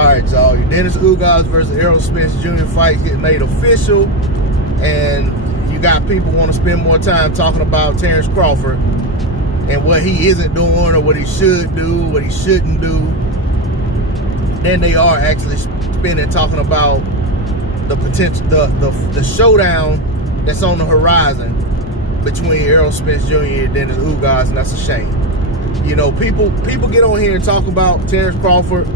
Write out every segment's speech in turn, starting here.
All right, y'all. Dennis Ugas versus Errol Spence Jr. fight getting made official, and you got people want to spend more time talking about Terence Crawford and what he isn't doing or what he should do, what he shouldn't do, than they are actually spending talking about the potential, the showdown that's on the horizon between Errol Spence Jr. and Dennis Ugas, and that's a shame. You know, people get on here and talk about Terence Crawford,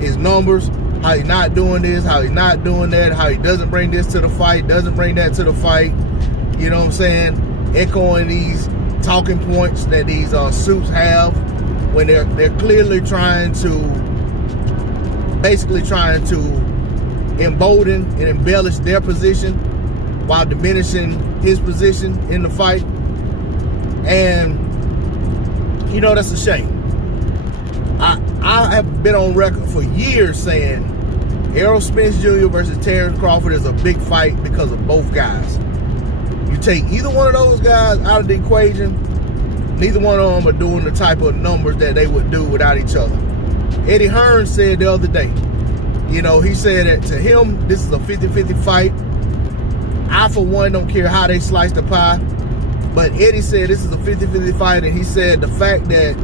his numbers, how he's not doing this, how he's not doing that, how he doesn't bring this to the fight, doesn't bring that to the fight. You know what I'm saying? Echoing these talking points that these suits have when they're clearly basically trying to embolden and embellish their position while diminishing his position in the fight. And you know, that's a shame. I have been on record for years saying Errol Spence Jr. versus Terence Crawford is a big fight because of both guys. You take either one of those guys out of the equation, neither one of them are doing the type of numbers that they would do without each other. Eddie Hearn said the other day, you know, he said that to him, this is a 50-50 fight. I, for one, don't care how they slice the pie. But Eddie said this is a 50-50 fight, and he said the fact that,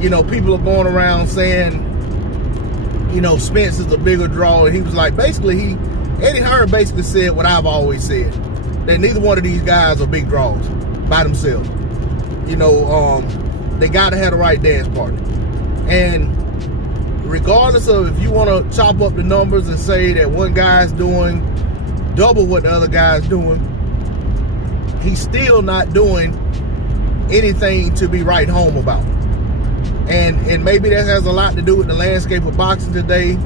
you know, people are going around saying, you know, Spence is a bigger draw, and he was like, basically, Eddie Hearn basically said what I've always said, that neither one of these guys are big draws by themselves. You know, they got to have the right dance partner. And regardless of if you want to chop up the numbers and say that one guy's doing double what the other guy's doing, he's still not doing anything to be right home about. And maybe that has a lot to do with the landscape of boxing today,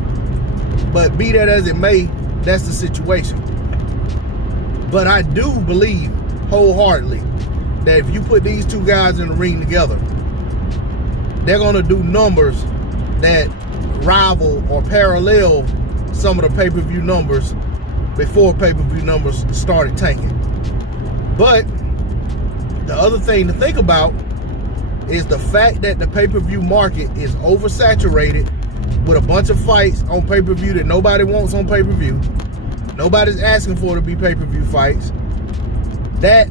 but be that as it may, that's the situation. But I do believe wholeheartedly that if you put these two guys in the ring together, they're going to do numbers that rival or parallel some of the pay-per-view numbers before pay-per-view numbers started tanking. But the other thing to think about is the fact that the pay-per-view market is oversaturated with a bunch of fights on pay-per-view that nobody wants on pay-per-view. Nobody's asking for it to be pay-per-view fights. That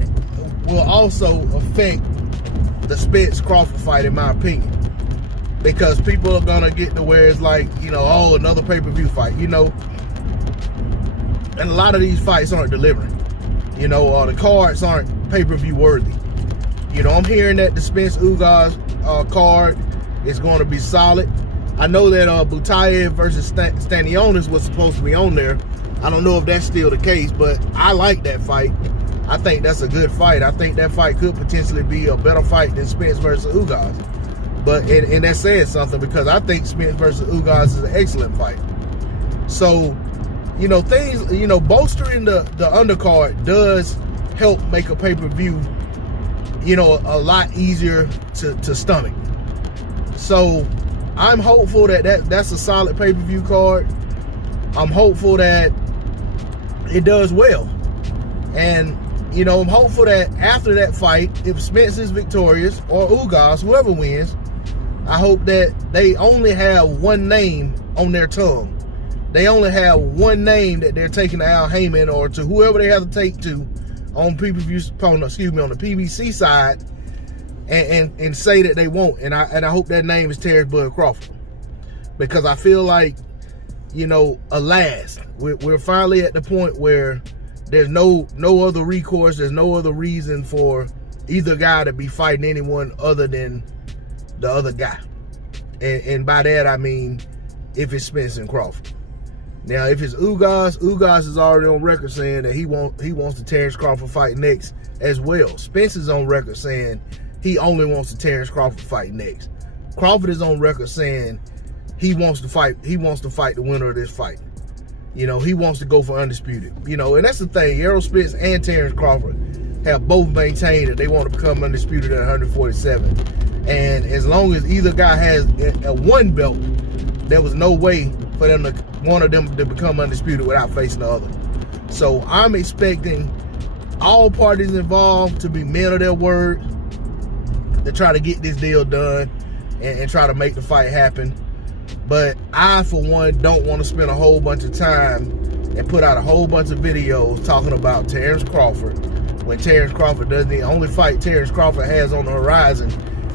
will also affect the Spence-Crawford fight, in my opinion. Because people are going to get to where it's like, you know, oh, another pay-per-view fight, you know. And a lot of these fights aren't delivering. You know, the cards aren't pay-per-view worthy. You know, I'm hearing that the Spence Ugas card is going to be solid. I know that Butayev versus Stanionis was supposed to be on there. I don't know if that's still the case, but I like that fight. I think that's a good fight. I think that fight could potentially be a better fight than Spence versus Ugas. But and that says something, because I think Spence versus Ugas is an excellent fight. So, you know, things, you know, bolstering the undercard does help make a pay-per-view, you know, a lot easier to stomach. So I'm hopeful that's a solid pay-per-view card. I'm hopeful that it does well. And, you know, I'm hopeful that after that fight, if Spence is victorious or Ugas, whoever wins, I hope that they only have one name on their tongue. They only have one name that they're taking to Al Heyman or to whoever they have to take to on pay-per-view, on the PBC side, and say that they won't. And I hope that name is Terence Bud Crawford, because I feel like, you know, alas, we're finally at the point where there's no other recourse. There's no other reason for either guy to be fighting anyone other than the other guy. And by that I mean if it's Spence and Crawford. Now, if it's Ugas is already on record saying that he wants the Terence Crawford fight next as well. Spence is on record saying he only wants the Terence Crawford fight next. Crawford is on record saying he wants to fight the winner of this fight. You know, he wants to go for undisputed. You know, and that's the thing. Errol Spence and Terence Crawford have both maintained that they want to become undisputed at 147. And as long as either guy has a one belt, there was no way for one of them to become undisputed without facing the other. So I'm expecting all parties involved to be men of their word, to try to get this deal done and try to make the fight happen. But I, for one, don't want to spend a whole bunch of time and put out a whole bunch of videos talking about Terence Crawford when Terence Crawford doesn't. The only fight Terence Crawford has on the horizon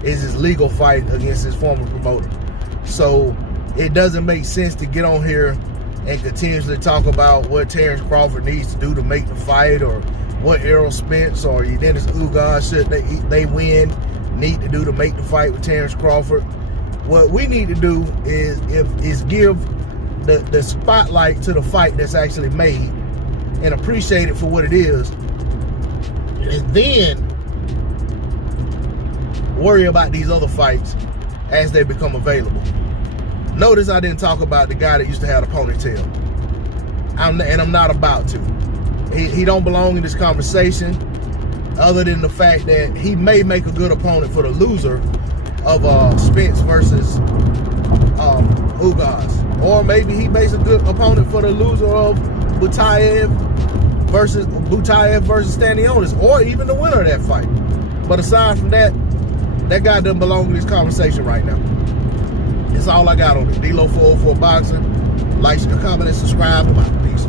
is his legal fight against his former promoter. So it doesn't make sense to get on here and continuously talk about what Terence Crawford needs to do to make the fight, or what Errol Spence or Dennis Ugas, should they win, need to do to make the fight with Terence Crawford. What we need to do is give the spotlight to the fight that's actually made and appreciate it for what it is, and then worry about these other fights as they become available. Notice I didn't talk about the guy that used to have a ponytail. I'm not about to. He don't belong in this conversation, other than the fact that he may make a good opponent for the loser of Spence versus Ugas. Or maybe he makes a good opponent for the loser of Butayev versus Stanionis, or even the winner of that fight. But aside from that, that guy doesn't belong in this conversation right now. That's all I got on it. D-Lo 404 Boxing. Like, comment, and subscribe. Peace.